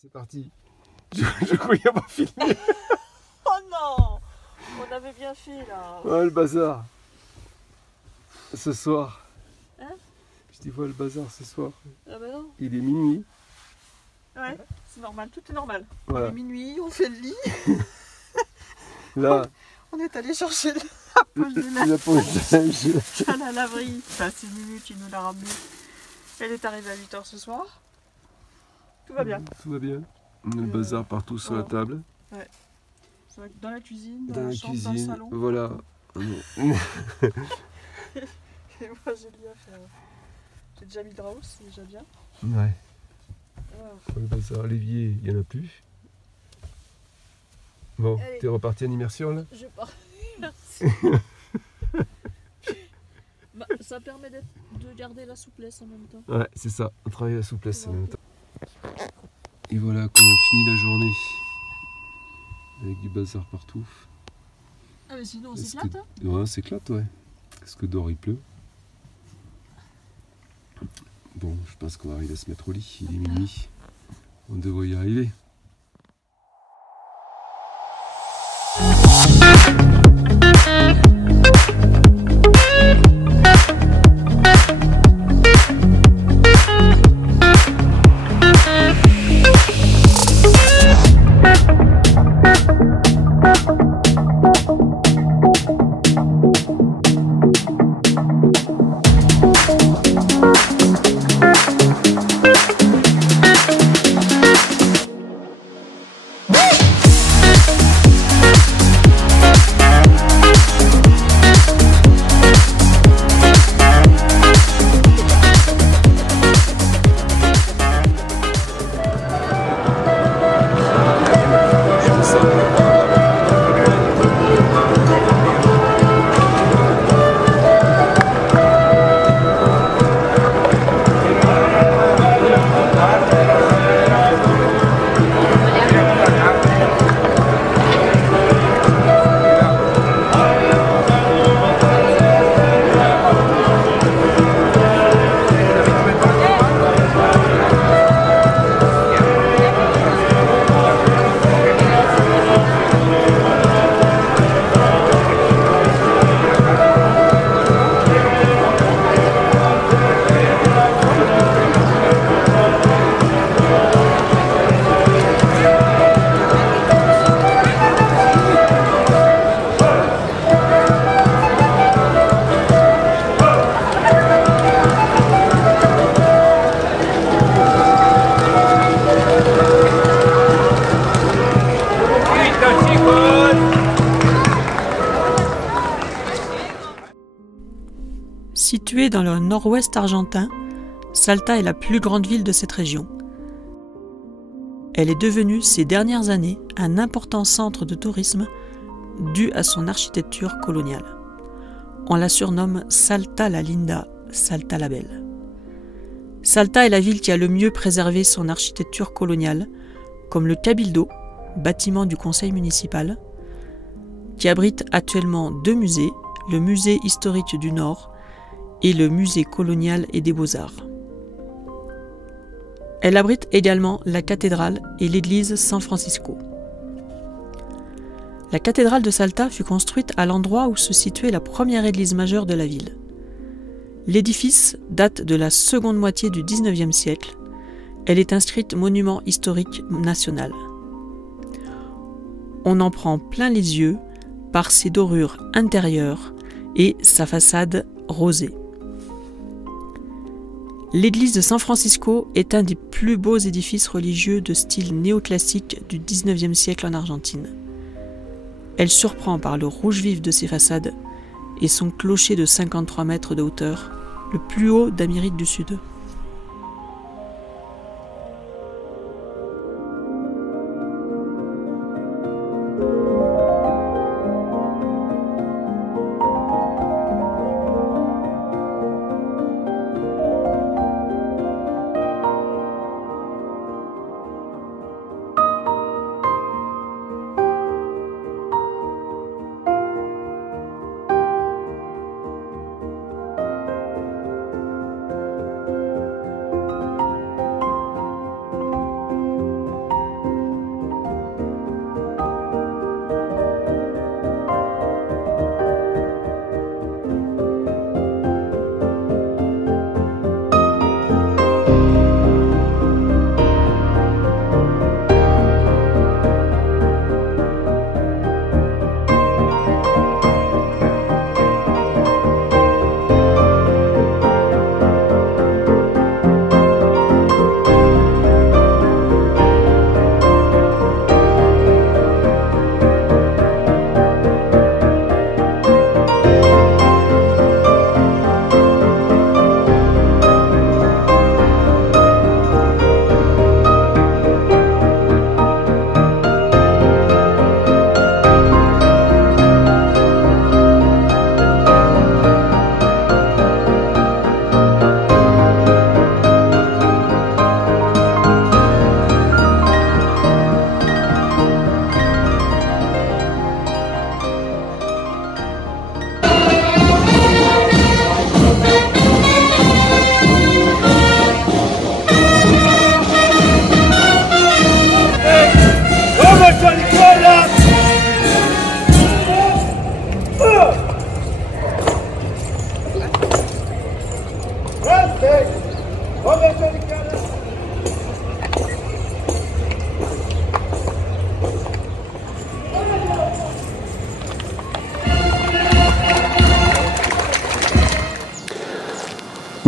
C'est parti. Je croyais avoir filmé. Oh non! On avait bien fait là. Oh le bazar. Ce soir. Hein? Je dis voilà le bazar ce soir. Ah bah non. Il est minuit. Ouais, c'est normal, tout est normal. Voilà. Il est minuit, on fait le lit. Là, On est allé chercher la poche de la pause de linge. à la laverie. Enfin, 6 minutes, il nous l'a ramené. Elle est arrivée à 8 h ce soir. Tout va bien. Tout va bien. On a le bazar partout sur la table. Ouais. C'est vrai que dans la cuisine, Dans la chambre, dans le cuisine. salon. Voilà. Et moi, j'ai dit à faire. J'ai déjà mis le drap, c'est déjà bien. Ouais. Wow. Oh, le bazar. L'évier, il n'y en a plus. Bon, Allez. t'es reparti en immersion là? Je pars. Merci. Bah, ça permet de garder la souplesse en même temps. Ouais, c'est ça. On travaille la souplesse en même temps. Et voilà qu'on finit la journée. Avec du bazar partout. Ah mais sinon on Est-ce s'éclate que- hein. Ouais, on s'éclate, ouais. Parce que dehors il pleut. Bon, je pense qu'on va arriver à se mettre au lit. Il est minuit. On devrait y arriver. Située dans le nord-ouest argentin, Salta est la plus grande ville de cette région. Elle est devenue ces dernières années un important centre de tourisme dû à son architecture coloniale. On la surnomme Salta la Linda, Salta la Belle. Salta est la ville qui a le mieux préservé son architecture coloniale, comme le Cabildo, bâtiment du conseil municipal, qui abrite actuellement 2 musées, le musée historique du Nord et le musée colonial et des beaux-arts. Elle abrite également la cathédrale et l'église San Francisco. La cathédrale de Salta fut construite à l'endroit où se situait la première église majeure de la ville. L'édifice date de la seconde moitié du XIXe siècle. Elle est inscrite monument historique national. On en prend plein les yeux par ses dorures intérieures et sa façade rosée. L'église de San Francisco est un des plus beaux édifices religieux de style néoclassique du XIXe siècle en Argentine. Elle surprend par le rouge vif de ses façades et son clocher de 53 mètres de hauteur, le plus haut d'Amérique du Sud.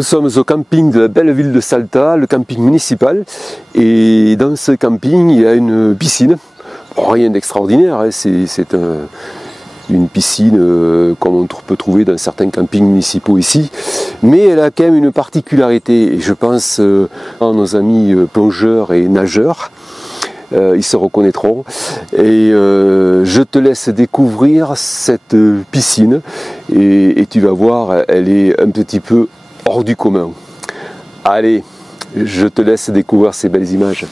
Nous sommes au camping de la belle ville de Salta, le camping municipal. Et dans ce camping, il y a une piscine. Bon, rien d'extraordinaire, hein, c'est une piscine comme on peut trouver dans certains campings municipaux ici. Mais elle a quand même une particularité. Et je pense à nos amis plongeurs et nageurs. Ils se reconnaîtront. Et je te laisse découvrir cette piscine. Et tu vas voir, elle est un petit peu hors du commun. Allez, je te laisse découvrir ces belles images.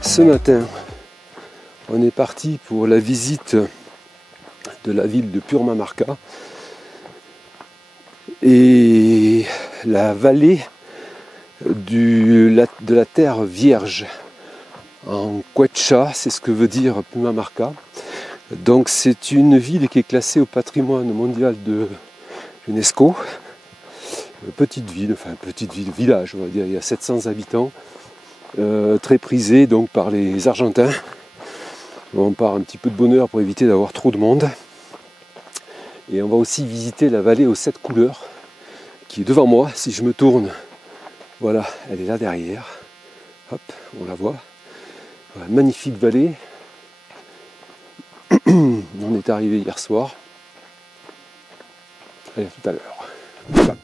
Ce matin, on est parti pour la visite de la ville de Purmamarca et la vallée de la terre vierge. En quechua, c'est ce que veut dire Purmamarca. Donc c'est une ville qui est classée au patrimoine mondial de l'UNESCO. Petite ville, village, on va dire, il y a 700 habitants. Très prisé donc par les Argentins. On part un petit peu de bonheur pour éviter d'avoir trop de monde. Et on va aussi visiter la vallée aux 7 couleurs qui est devant moi. Si je me tourne, voilà, elle est là derrière. Hop, on la voit. Voilà, magnifique vallée. On est arrivé hier soir. Allez, à tout à l'heure. Hop.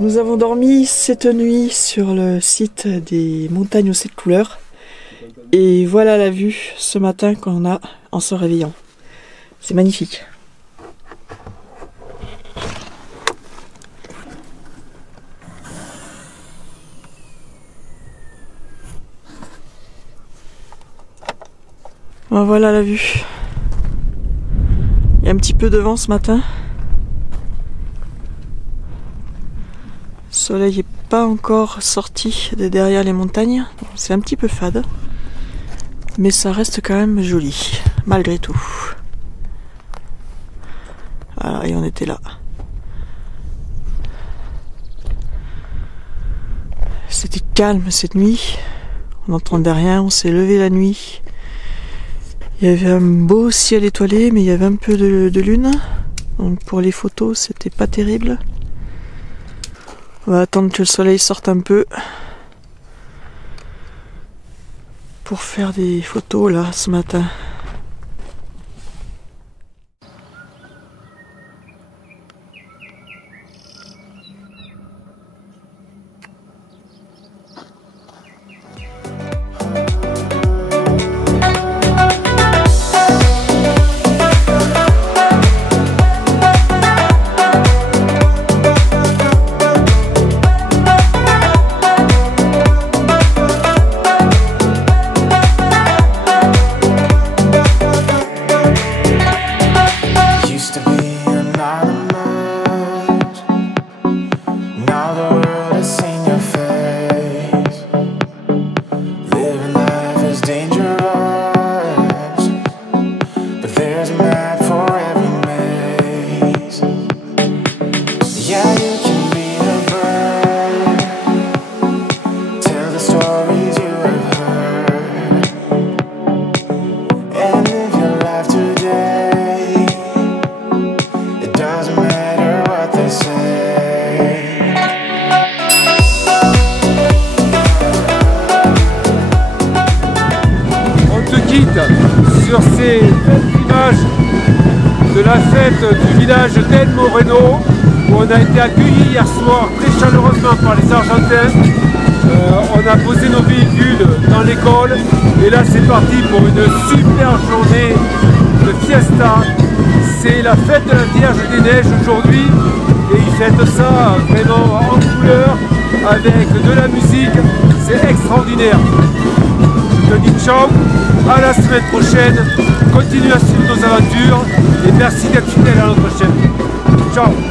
Nous avons dormi cette nuit sur le site des montagnes aux 7 couleurs. Et voilà la vue ce matin qu'on a en se réveillant. C'est magnifique. Voilà la vue. Il y a un petit peu de vent ce matin. Le soleil n'est pas encore sorti de derrière les montagnes. C'est un petit peu fade. Mais ça reste quand même joli, malgré tout. Voilà, et on était là. C'était calme cette nuit. On n'entendait rien, on s'est levé la nuit. Il y avait un beau ciel étoilé, mais il y avait un peu de lune. Donc pour les photos, c'était pas terrible. On va attendre que le soleil sorte un peu pour faire des photos là ce matin. Sur ces belles images de la fête du village d'El Moreno, où on a été accueillis hier soir très chaleureusement par les Argentins. On a posé nos véhicules dans l'école et là c'est parti pour une super journée de fiesta. C'est la fête de la Vierge des Neiges aujourd'hui et ils fêtent ça vraiment en couleur avec de la musique, c'est extraordinaire. Je te dis ciao, à la semaine prochaine, continue à suivre nos aventures et merci d'être fidèle à notre chaîne. Ciao.